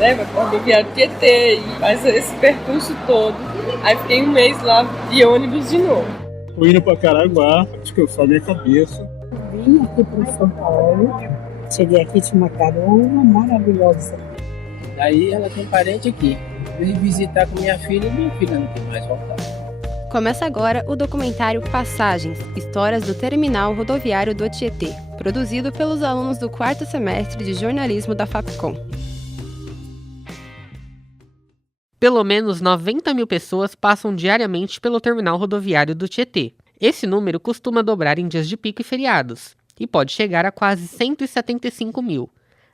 Vai para rodoviário Tietê e faz esse percurso todo. Aí fiquei um mês lá de ônibus de novo. Tô indo para Caraguá, descansar minha cabeça. Vim aqui para São Paulo, cheguei aqui, tinha uma carona maravilhosa. Daí ela tem parente aqui. Vim visitar com minha filha e minha filha não tem mais voltar. Começa agora o documentário Passagens, Histórias do Terminal Rodoviário do Tietê, produzido pelos alunos do 4º semestre de jornalismo da Fapcom. Pelo menos 90 mil pessoas passam diariamente pelo terminal rodoviário do Tietê. Esse número costuma dobrar em dias de pico e feriados, e pode chegar a quase 175 mil.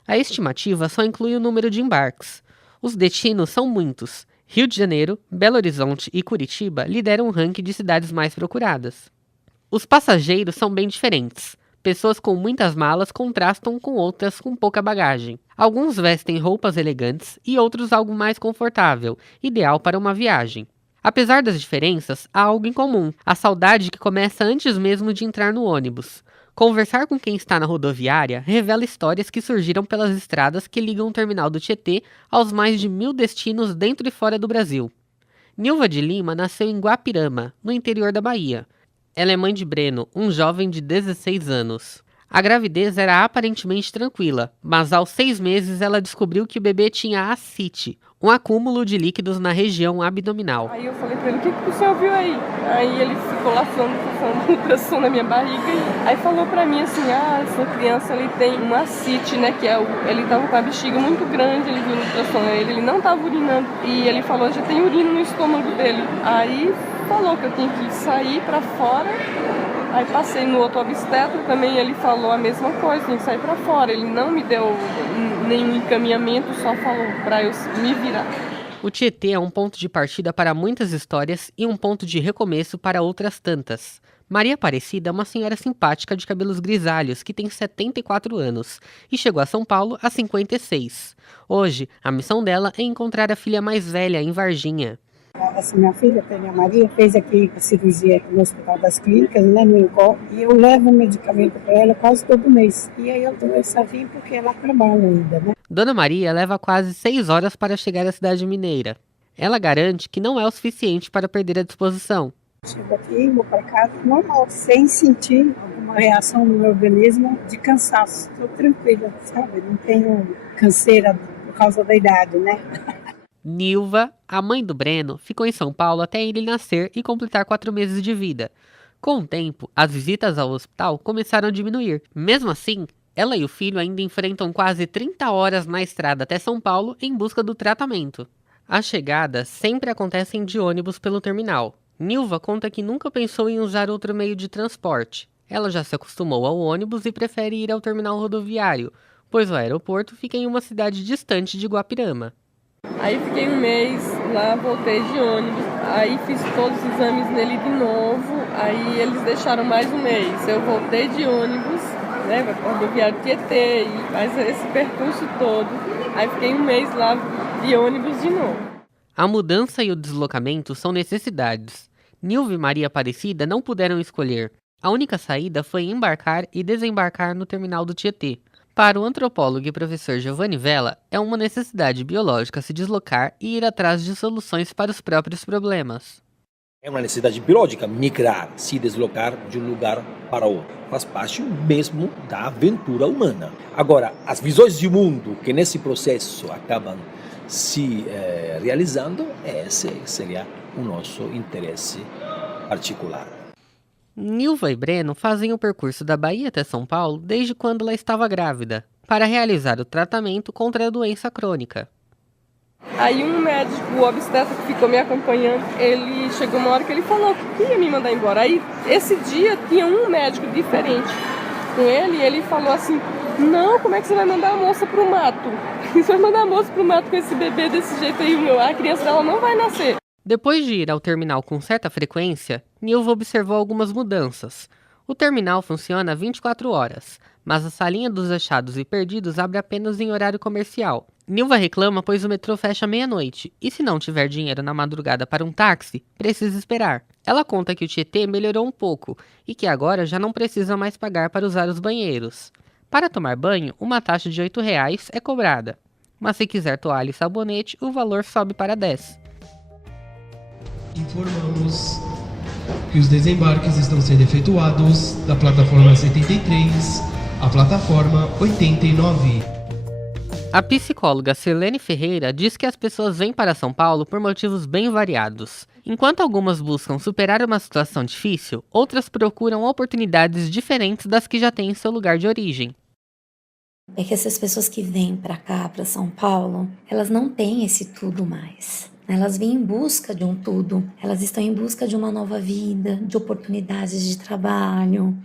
A estimativa só inclui o número de embarques. Os destinos são muitos. Rio de Janeiro, Belo Horizonte e Curitiba lideram o ranking de cidades mais procuradas. Os passageiros são bem diferentes. Pessoas com muitas malas contrastam com outras com pouca bagagem. Alguns vestem roupas elegantes e outros algo mais confortável, ideal para uma viagem. Apesar das diferenças, há algo em comum: a saudade que começa antes mesmo de entrar no ônibus. Conversar com quem está na rodoviária revela histórias que surgiram pelas estradas que ligam o terminal do Tietê aos mais de 1000 destinos dentro e fora do Brasil. Nilva de Lima nasceu em Guapirama, no interior da Bahia. Ela é mãe de Breno, um jovem de 16 anos. A gravidez era aparentemente tranquila, mas aos 6 meses ela descobriu que o bebê tinha ascite, um acúmulo de líquidos na região abdominal. Aí eu falei pra ele, o que o senhor viu aí? Aí ele ficou laçando ultrassom na minha barriga. Aí falou pra mim assim, essa criança ele tem um ascite, né? Que é ele tava com a bexiga muito grande, ele viu no ultrassom, ele não tava urinando. E ele falou, já tem urina no estômago dele. Aí falou que eu tinha que sair pra fora. Aí passei no outro obstetra também, ele falou a mesma coisa, tem que sair pra fora. Ele não me deu nenhum encaminhamento, só falou pra eu me virar. O Tietê é um ponto de partida para muitas histórias e um ponto de recomeço para outras tantas. Maria Aparecida é uma senhora simpática de cabelos grisalhos que tem 74 anos e chegou a São Paulo há 56. Hoje, a missão dela é encontrar a filha mais velha em Varginha. Assim, minha filha, a Maria, fez aqui a cirurgia no Hospital das Clínicas, né, no INCOR, e eu levo medicamento para ela quase todo mês. E aí eu dou essa vinha porque ela trabalha ainda, né? Dona Maria leva quase 6 horas para chegar à cidade mineira. Ela garante que não é o suficiente para perder a disposição. Chego aqui, vou para casa, normal, sem sentir alguma reação no meu organismo de cansaço. Estou tranquila, sabe? Não tenho canseira por causa da idade, né? Nilva, a mãe do Breno, ficou em São Paulo até ele nascer e completar 4 meses de vida. Com o tempo, as visitas ao hospital começaram a diminuir. Mesmo assim, ela e o filho ainda enfrentam quase 30 horas na estrada até São Paulo em busca do tratamento. As chegadas sempre acontecem de ônibus pelo terminal. Nilva conta que nunca pensou em usar outro meio de transporte. Ela já se acostumou ao ônibus e prefere ir ao terminal rodoviário, pois o aeroporto fica em uma cidade distante de Guapirama. Aí fiquei um mês lá, voltei de ônibus, aí fiz todos os exames nele de novo, aí eles deixaram mais um mês. Eu voltei de ônibus, vai para rodoviário Tietê e faz esse percurso todo. Aí fiquei um mês lá de ônibus de novo. A mudança e o deslocamento são necessidades. Nilva e Maria Aparecida não puderam escolher. A única saída foi embarcar e desembarcar no terminal do Tietê. Para o antropólogo e professor Giovanni Vella, é uma necessidade biológica se deslocar e ir atrás de soluções para os próprios problemas. É uma necessidade biológica migrar, se deslocar de um lugar para outro. Faz parte mesmo da aventura humana. Agora, as visões de mundo que nesse processo acabam se realizando, esse seria o nosso interesse particular. Nilva e Breno fazem o percurso da Bahia até São Paulo desde quando ela estava grávida, para realizar o tratamento contra a doença crônica. Aí um médico, o obstetra que ficou me acompanhando, ele chegou uma hora que ele falou que ia me mandar embora. Aí esse dia tinha um médico diferente com ele e ele falou assim, não, como é que você vai mandar a moça pro mato? Você vai mandar a moça pro mato com esse bebê desse jeito aí, a criança dela não vai nascer. Depois de ir ao terminal com certa frequência, Nilva observou algumas mudanças. O terminal funciona 24 horas, mas a salinha dos achados e perdidos abre apenas em horário comercial. Nilva reclama pois o metrô fecha meia-noite, e se não tiver dinheiro na madrugada para um táxi, precisa esperar. Ela conta que o Tietê melhorou um pouco, e que agora já não precisa mais pagar para usar os banheiros. Para tomar banho, uma taxa de R$ 8 é cobrada. mas se quiser toalha e sabonete, o valor sobe para 10. Informamos que os desembarques estão sendo efetuados da plataforma 73 à plataforma 89. A psicóloga Selene Ferreira diz que as pessoas vêm para São Paulo por motivos bem variados. Enquanto algumas buscam superar uma situação difícil, outras procuram oportunidades diferentes das que já têm em seu lugar de origem. É que essas pessoas que vêm para cá, para São Paulo, elas não têm esse tudo mais. Elas vêm em busca de um tudo. Elas estão em busca de uma nova vida, de oportunidades de trabalho.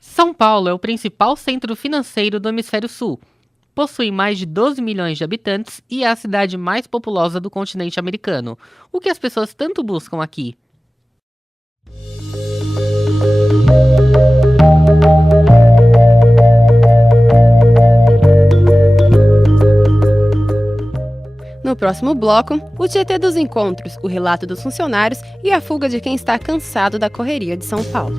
São Paulo é o principal centro financeiro do Hemisfério Sul. Possui mais de 12 milhões de habitantes e é a cidade mais populosa do continente americano. O que as pessoas tanto buscam aqui? No próximo bloco, o Tietê dos encontros, o relato dos funcionários e a fuga de quem está cansado da correria de São Paulo.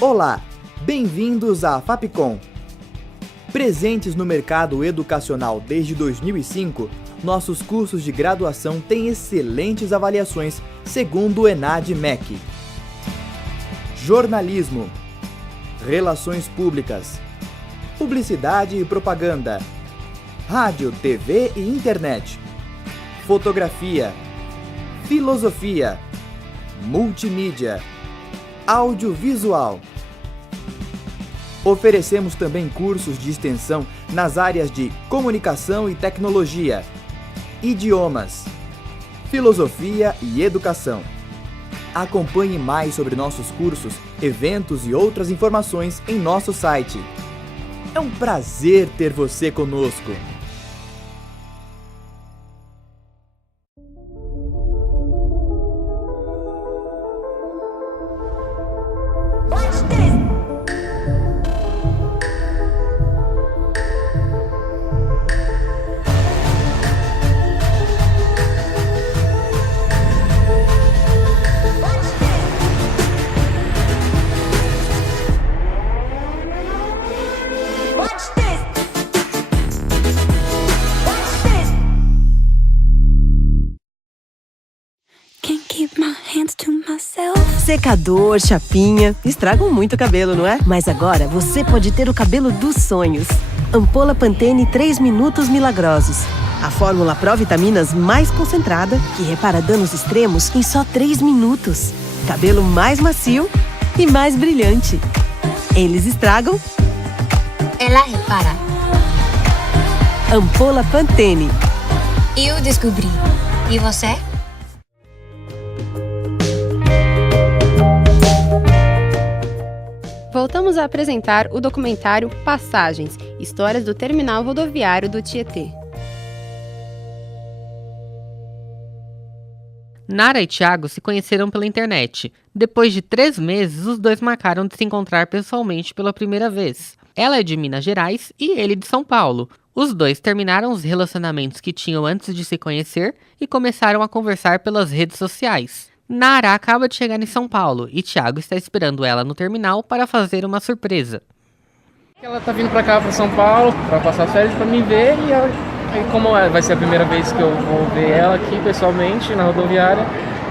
Olá, bem-vindos à Fapcom. Presentes no mercado educacional desde 2005, nossos cursos de graduação têm excelentes avaliações, segundo o ENAD-MEC. Jornalismo, Relações Públicas, Publicidade e Propaganda, Rádio, TV e Internet, Fotografia, Filosofia, Multimídia, Audiovisual. Oferecemos também cursos de extensão nas áreas de Comunicação e Tecnologia, Idiomas, Filosofia e Educação. Acompanhe mais sobre nossos cursos, eventos e outras informações em nosso site. É um prazer ter você conosco! Secador, chapinha, estragam muito o cabelo, não é? Mas agora você pode ter o cabelo dos sonhos. Ampola Pantene 3 Minutos Milagrosos. A fórmula pró-vitaminas mais concentrada que repara danos extremos em só 3 minutos. Cabelo mais macio e mais brilhante. Eles estragam, ela repara. Ampola Pantene. Eu descobri. E você? Voltamos a apresentar o documentário Passagens, Histórias do Terminal Rodoviário do Tietê. Nara e Thiago se conheceram pela internet. Depois de 3 meses, os dois marcaram de se encontrar pessoalmente pela primeira vez. Ela é de Minas Gerais e ele de São Paulo. Os dois terminaram os relacionamentos que tinham antes de se conhecer e começaram a conversar pelas redes sociais. Nara acaba de chegar em São Paulo e Thiago está esperando ela no terminal para fazer uma surpresa. Ela tá vindo pra cá, pra São Paulo, pra passar férias, pra me ver e como vai ser a primeira vez que eu vou ver ela aqui pessoalmente na rodoviária,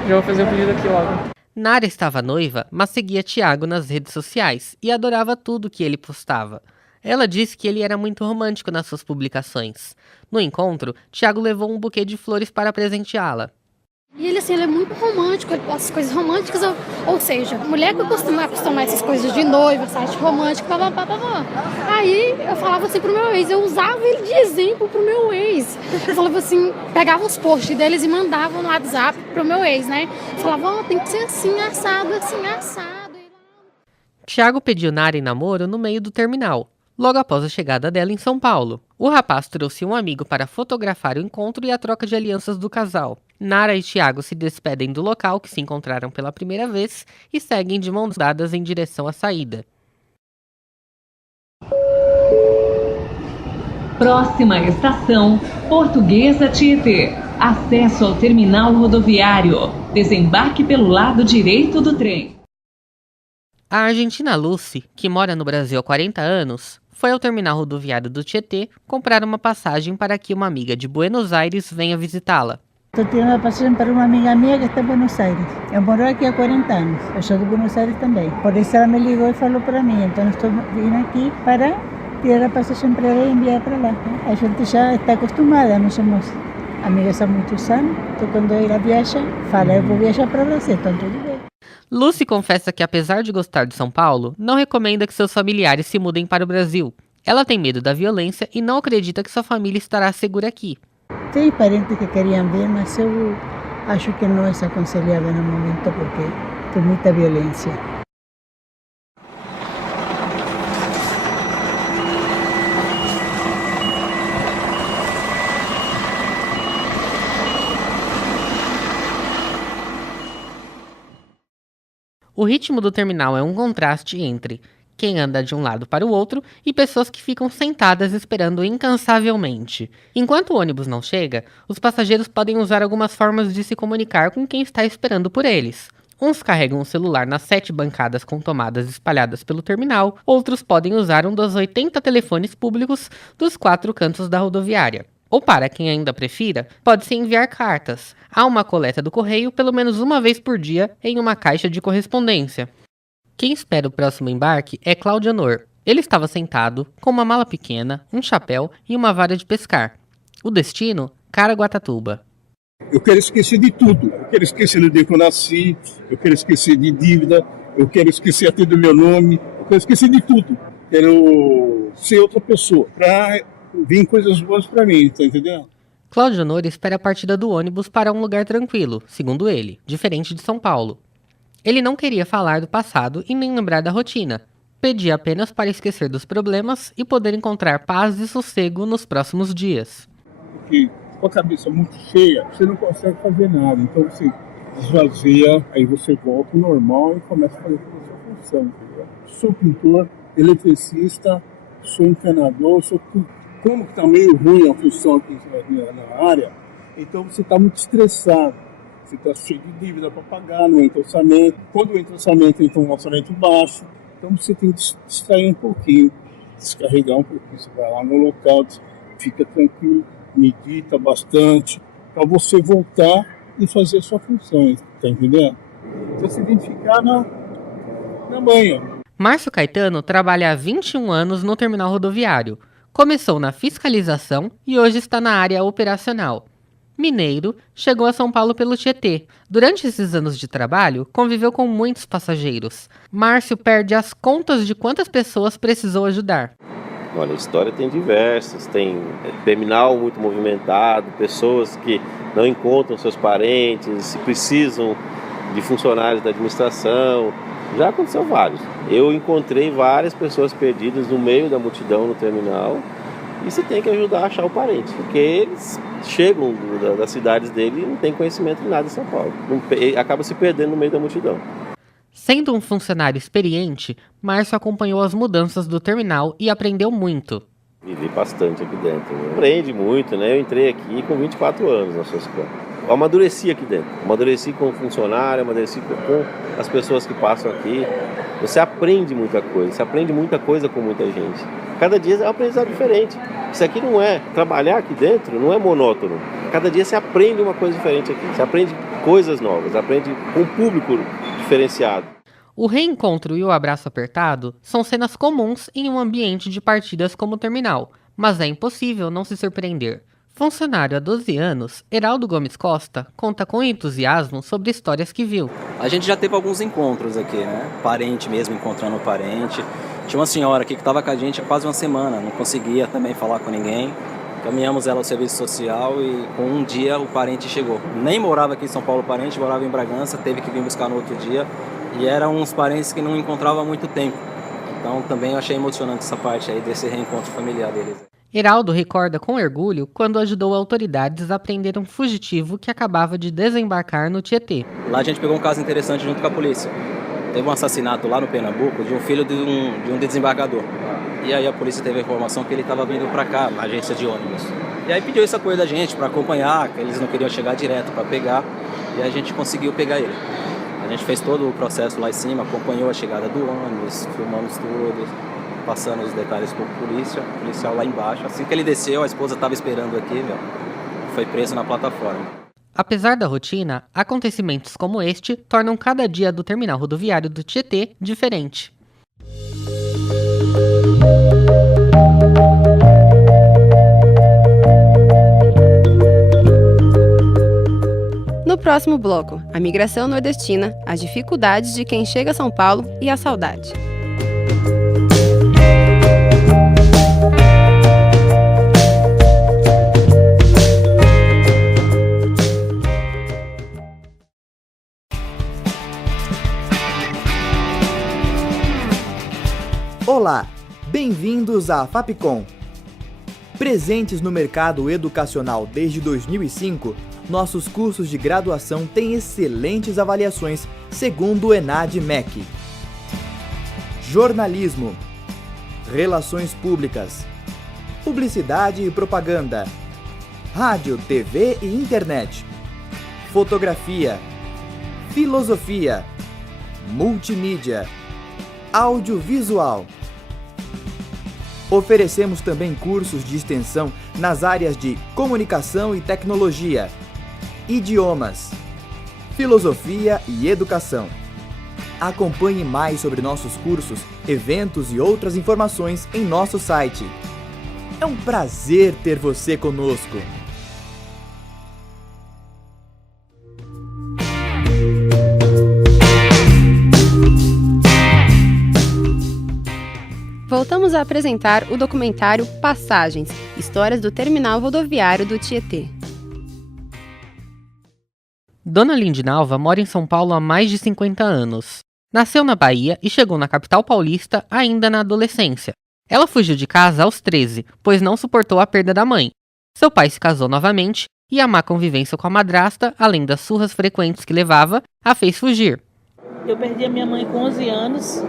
já vou fazer o pedido aqui logo. Nara estava noiva, mas seguia Thiago nas redes sociais e adorava tudo que ele postava. Ela disse que ele era muito romântico nas suas publicações. No encontro, Thiago levou um buquê de flores para presenteá-la. E ele, assim, ele é muito romântico, ele posta coisas românticas, ou seja, mulher que costuma acostumar essas coisas de noiva, site romântico, blá. Aí eu falava assim pro meu ex, eu usava ele de exemplo pro meu ex. Eu falava assim, pegava os posts deles e mandava no WhatsApp pro meu ex, né? Eu falava, tem que ser assim, assado. Thiago pediu Nara em namoro no meio do terminal, logo após a chegada dela em São Paulo. O rapaz trouxe um amigo para fotografar o encontro e a troca de alianças do casal. Nara e Thiago se despedem do local que se encontraram pela primeira vez e seguem de mãos dadas em direção à saída. Próxima estação, Portuguesa Tietê. Acesso ao terminal rodoviário. Desembarque pelo lado direito do trem. A argentina Lucy, que mora no Brasil há 40 anos, foi ao terminal rodoviário do Tietê comprar uma passagem para que uma amiga de Buenos Aires venha visitá-la. Estou tirando a passagem para uma amiga minha que está em Buenos Aires. Eu moro aqui há 40 anos. Eu sou de Buenos Aires também. Por isso ela me ligou e falou para mim. Então estou vindo aqui para tirar a passagem para ela e enviar para lá. A gente já está acostumada, nós somos amigas há muitos anos. Então quando ela viaja, fala, eu vou viajar para o Brasil, então tudo bem. Lucy confessa que, apesar de gostar de São Paulo, não recomenda que seus familiares se mudem para o Brasil. Ela tem medo da violência e não acredita que sua família estará segura aqui. Tem parentes que queriam vir, mas eu acho que não é aconselhável no momento porque tem muita violência. O ritmo do terminal é um contraste entre quem anda de um lado para o outro e pessoas que ficam sentadas esperando incansavelmente. Enquanto o ônibus não chega, os passageiros podem usar algumas formas de se comunicar com quem está esperando por eles. Uns carregam o celular nas 7 bancadas com tomadas espalhadas pelo terminal, outros podem usar um dos 80 telefones públicos dos 4 cantos da rodoviária. Ou para quem ainda prefira, pode-se enviar cartas. Há uma coleta do correio pelo menos uma vez por dia em uma caixa de correspondência. Quem espera o próximo embarque é Claudianor. Ele estava sentado, com uma mala pequena, um chapéu e uma vara de pescar. O destino? Caraguatatuba. Eu quero esquecer de tudo. Eu quero esquecer do dia que eu nasci, eu quero esquecer de dívida, eu quero esquecer até do meu nome, eu quero esquecer de tudo. Quero ser outra pessoa, para vir coisas boas para mim, tá entendendo? Claudianor espera a partida do ônibus para um lugar tranquilo, segundo ele, diferente de São Paulo. Ele não queria falar do passado e nem lembrar da rotina. Pedia apenas para esquecer dos problemas e poder encontrar paz e sossego nos próximos dias. Porque com a cabeça muito cheia, você não consegue fazer nada. Então você esvazia, aí você volta ao normal e começa a fazer toda a sua função. Entendeu? Sou pintor, eletricista, sou encanador, sou tudo. Como que está meio ruim a função aqui na área, então você está muito estressado. Você está cheio de dívida para pagar, não entra orçamento. Quando entra orçamento, entra um orçamento baixo. Então você tem que distrair um pouquinho, descarregar um pouquinho. Você vai lá no local, fica tranquilo, medita bastante, para você voltar e fazer a sua função, tá entendendo? Então se identificar na manhã. Márcio Caetano trabalha há 21 anos no terminal rodoviário. Começou na fiscalização e hoje está na área operacional. Mineiro, chegou a São Paulo pelo Tietê. Durante esses anos de trabalho, conviveu com muitos passageiros. Márcio perde as contas de quantas pessoas precisou ajudar. Olha, a história tem diversas, tem terminal muito movimentado, pessoas que não encontram seus parentes, precisam de funcionários da administração. Já aconteceu vários. Eu encontrei várias pessoas perdidas no meio da multidão no terminal e você tem que ajudar a achar o parente, porque eles chegam das cidades dele e não tem conhecimento de nada em São Paulo. Acaba se perdendo no meio da multidão. Sendo um funcionário experiente, Márcio acompanhou as mudanças do terminal e aprendeu muito. Vivi bastante aqui dentro. Né? Aprende muito, né? Eu entrei aqui com 24 anos na Soscan. Eu amadureci aqui dentro. Amadureci com o funcionário, amadureci com as pessoas que passam aqui. Você aprende muita coisa, você aprende muita coisa com muita gente. Cada dia é um aprendizado diferente. Isso aqui não é, trabalhar aqui dentro não é monótono. Cada dia você aprende uma coisa diferente aqui. Você aprende coisas novas, aprende com um público diferenciado. O reencontro e o abraço apertado são cenas comuns em um ambiente de partidas como o terminal, mas é impossível não se surpreender. Funcionário há 12 anos, Heraldo Gomes Costa conta com entusiasmo sobre histórias que viu. A gente já teve alguns encontros aqui, né? Parente mesmo, encontrando parente. Tinha uma senhora aqui que estava com a gente há quase uma semana, não conseguia também falar com ninguém. Caminhamos ela ao serviço social e com um dia o parente chegou. Nem morava aqui em São Paulo o parente, morava em Bragança, teve que vir buscar no outro dia. E eram uns parentes que não encontrava há muito tempo. Então também eu achei emocionante essa parte aí desse reencontro familiar deles. Heraldo recorda com orgulho quando ajudou autoridades a prender um fugitivo que acabava de desembarcar no Tietê. Lá a gente pegou um caso interessante junto com a polícia. Teve um assassinato lá no Pernambuco de um filho de um desembargador. E aí a polícia teve a informação que ele estava vindo para cá, na agência de ônibus. E aí pediu esse apoio da gente para acompanhar, que eles não queriam chegar direto para pegar. E a gente conseguiu pegar ele. A gente fez todo o processo lá em cima, acompanhou a chegada do ônibus, filmamos tudo, passando os detalhes para o policial lá embaixo. Assim que ele desceu, a esposa estava esperando aqui, foi preso na plataforma. Apesar da rotina, acontecimentos como este tornam cada dia do terminal rodoviário do Tietê diferente. No próximo bloco, a migração nordestina, as dificuldades de quem chega a São Paulo e a saudade. Olá, bem-vindos à Fapcom. Presentes no mercado educacional desde 2005, nossos cursos de graduação têm excelentes avaliações, segundo o ENAD-MEC. Jornalismo, Relações Públicas, Publicidade e Propaganda, Rádio, TV e Internet, Fotografia, Filosofia, Multimídia, Audiovisual. Oferecemos também cursos de extensão nas áreas de Comunicação e Tecnologia, Idiomas, Filosofia e Educação. Acompanhe mais sobre nossos cursos, eventos e outras informações em nosso site. É um prazer ter você conosco! Voltamos a apresentar o documentário Passagens, Histórias do Terminal Rodoviário do Tietê. Dona Lindinalva mora em São Paulo há mais de 50 anos. Nasceu na Bahia e chegou na capital paulista ainda na adolescência. Ela fugiu de casa aos 13, pois não suportou a perda da mãe. Seu pai se casou novamente e a má convivência com a madrasta, além das surras frequentes que levava, a fez fugir. Eu perdi a minha mãe com 11 anos.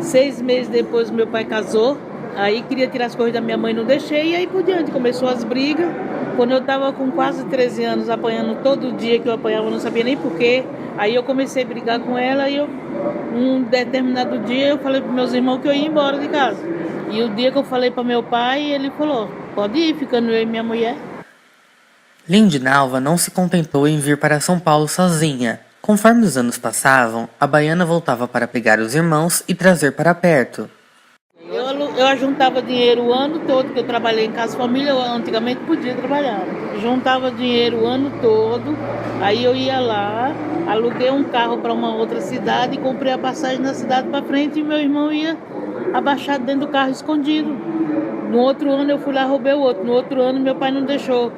6 meses depois meu pai casou, aí queria tirar as coisas da minha mãe, não deixei, e aí por diante começou as brigas. Quando eu estava com quase 13 anos, apanhando todo dia que eu apanhava, eu não sabia nem porquê, aí eu comecei a brigar com ela, e um determinado dia eu falei para meus irmãos que eu ia embora de casa. E o dia que eu falei para meu pai, ele falou, pode ir, ficando eu e minha mulher. Lindinalva não se contentou em vir para São Paulo sozinha. Conforme os anos passavam, a baiana voltava para pegar os irmãos e trazer para perto. Eu ajuntava dinheiro o ano todo, que eu trabalhei em casa família, eu antigamente podia trabalhar. Juntava dinheiro o ano todo, aí eu ia lá, aluguei um carro para uma outra cidade e comprei a passagem na cidade para frente e meu irmão ia abaixado dentro do carro escondido. No outro ano eu fui lá e roubei o outro, no outro ano meu pai não deixou.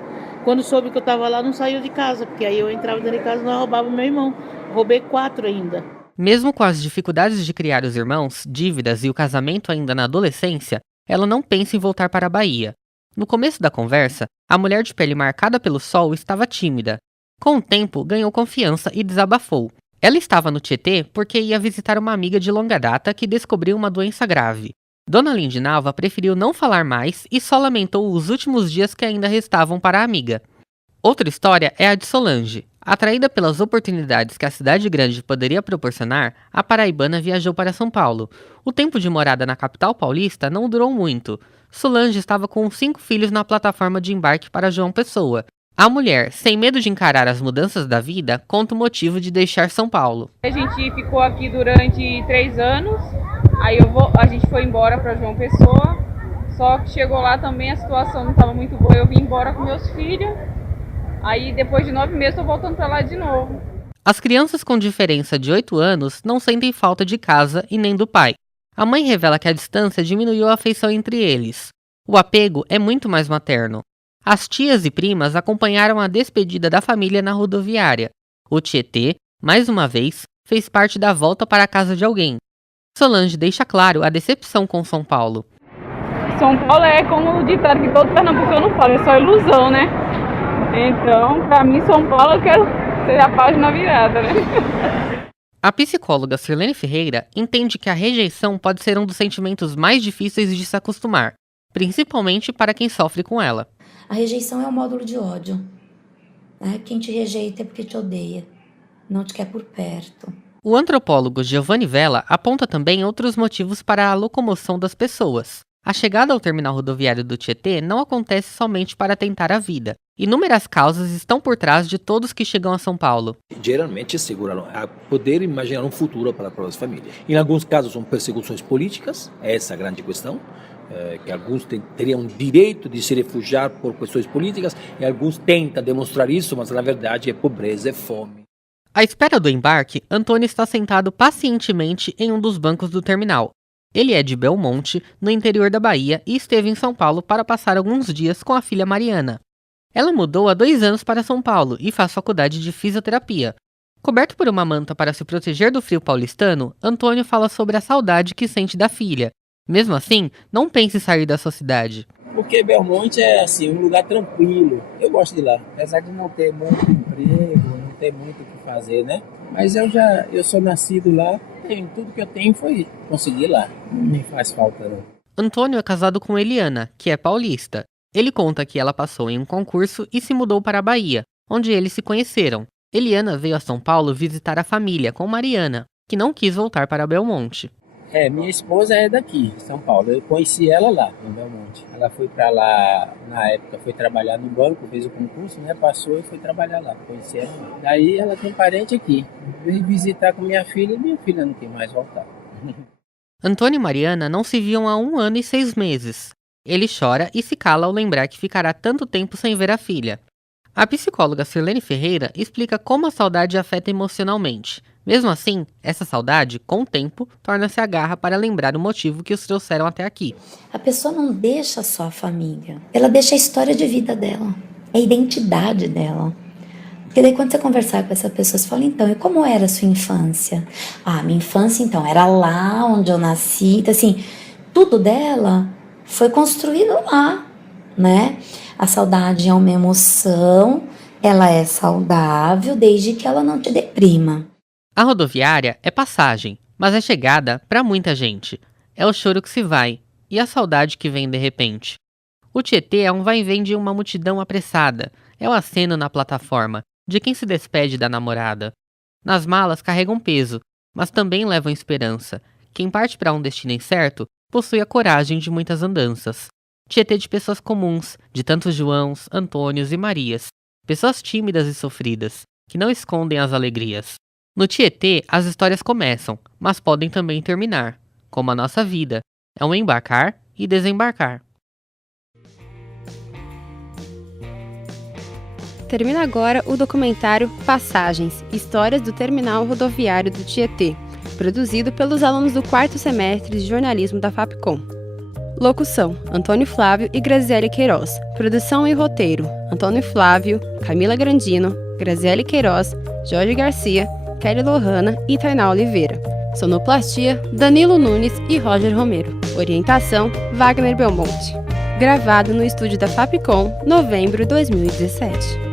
Quando soube que eu estava lá, não saiu de casa, porque aí eu entrava dentro de casa e não roubava meu irmão. Roubei 4 ainda. Mesmo com as dificuldades de criar os irmãos, dívidas e o casamento ainda na adolescência, ela não pensa em voltar para a Bahia. No começo da conversa, a mulher de pele marcada pelo sol estava tímida. Com o tempo, ganhou confiança e desabafou. Ela estava no Tietê porque ia visitar uma amiga de longa data que descobriu uma doença grave. Dona Lindinalva preferiu não falar mais e só lamentou os últimos dias que ainda restavam para a amiga. Outra história é a de Solange. Atraída pelas oportunidades que a cidade grande poderia proporcionar, a paraibana viajou para São Paulo. O tempo de morada na capital paulista não durou muito. Solange estava com 5 filhos na plataforma de embarque para João Pessoa. A mulher, sem medo de encarar as mudanças da vida, conta o motivo de deixar São Paulo. A gente ficou aqui durante 3 anos. Aí a gente foi embora para João Pessoa, só que chegou lá também a situação não estava muito boa, eu vim embora com meus filhos, aí depois de 9 meses estou voltando para lá de novo. As crianças com diferença de 8 anos não sentem falta de casa e nem do pai. A mãe revela que a distância diminuiu a afeição entre eles. O apego é muito mais materno. As tias e primas acompanharam a despedida da família na rodoviária. O Tietê, mais uma vez, fez parte da volta para a casa de alguém. Solange deixa claro a decepção com São Paulo. São Paulo é como o ditado que todo pernambucano fala, é só ilusão, né? Então, pra mim, São Paulo, eu quero ser a página virada, né? A psicóloga Sirlene Ferreira entende que a rejeição pode ser um dos sentimentos mais difíceis de se acostumar, principalmente para quem sofre com ela. A rejeição é um módulo de ódio. Né? Quem te rejeita é porque te odeia, não te quer por perto. O antropólogo Giovanni Vella aponta também outros motivos para a locomoção das pessoas. A chegada ao terminal rodoviário do Tietê não acontece somente para tentar a vida. Inúmeras causas estão por trás de todos que chegam a São Paulo. Geralmente seguram a poder imaginar um futuro para as famílias. Em alguns casos são perseguições políticas, essa é a grande questão, que alguns teriam direito de se refugiar por questões políticas, e alguns tentam demonstrar isso, mas na verdade é pobreza, é fome. À espera do embarque, Antônio está sentado pacientemente em um dos bancos do terminal. Ele é de Belmonte, no interior da Bahia, e esteve em São Paulo para passar alguns dias com a filha Mariana. Ela mudou há 2 anos para São Paulo e faz faculdade de fisioterapia. Coberto por uma manta para se proteger do frio paulistano, Antônio fala sobre a saudade que sente da filha. Mesmo assim, não pense em sair da sua cidade. Porque Belmonte é assim, um lugar tranquilo. Eu gosto de lá, apesar de não ter muito emprego, não ter muito o que fazer, né? Mas eu sou nascido lá, tudo que eu tenho foi conseguir lá. Não me faz falta, não. Antônio é casado com Eliana, que é paulista. Ele conta que ela passou em um concurso e se mudou para a Bahia, onde eles se conheceram. Eliana veio a São Paulo visitar a família com Mariana, que não quis voltar para Belmonte. Minha esposa é daqui, São Paulo. Eu conheci ela lá, em Belmonte. Ela foi para lá, na época, foi trabalhar no banco, fez o concurso, né? Passou e foi trabalhar lá. Conheci ela lá. Daí ela tem parente aqui. Veio visitar com minha filha e minha filha não quer mais voltar. Antônio e Mariana não se viam há 1 ano e 6 meses. Ele chora e se cala ao lembrar que ficará tanto tempo sem ver a filha. A psicóloga Sirlene Ferreira explica como a saudade afeta emocionalmente. Mesmo assim, essa saudade, com o tempo, torna-se a garra para lembrar o motivo que os trouxeram até aqui. A pessoa não deixa só a família, ela deixa a história de vida dela, a identidade dela. Porque daí quando você conversar com essa pessoa, você fala, então, e como era a sua infância? Minha infância, então, era lá onde eu nasci. Então, assim, tudo dela foi construído lá, né? A saudade é uma emoção, ela é saudável desde que ela não te deprima. A rodoviária é passagem, mas é chegada para muita gente. É o choro que se vai e a saudade que vem de repente. O Tietê é um vai e vem de uma multidão apressada. É o aceno na plataforma de quem se despede da namorada. Nas malas carregam peso, mas também levam esperança. Quem parte para um destino incerto possui a coragem de muitas andanças. Tietê de pessoas comuns, de tantos Joãos, Antônios e Marias. Pessoas tímidas e sofridas, que não escondem as alegrias. No Tietê, as histórias começam, mas podem também terminar, como a nossa vida. É um embarcar e desembarcar. Termina agora o documentário Passagens, Histórias do Terminal Rodoviário do Tietê, produzido pelos alunos do 4º semestre de jornalismo da Fapcom. Locução: Antônio Flávio e Graziele Queiroz. Produção e roteiro: Antônio Flávio, Camila Grandino, Graziele Queiroz, Jorge Garcia, Kelly Lohana e Tainá Oliveira. Sonoplastia: Danilo Nunes e Roger Romero. Orientação: Wagner Belmonte. Gravado no estúdio da Fapcom, novembro de 2017.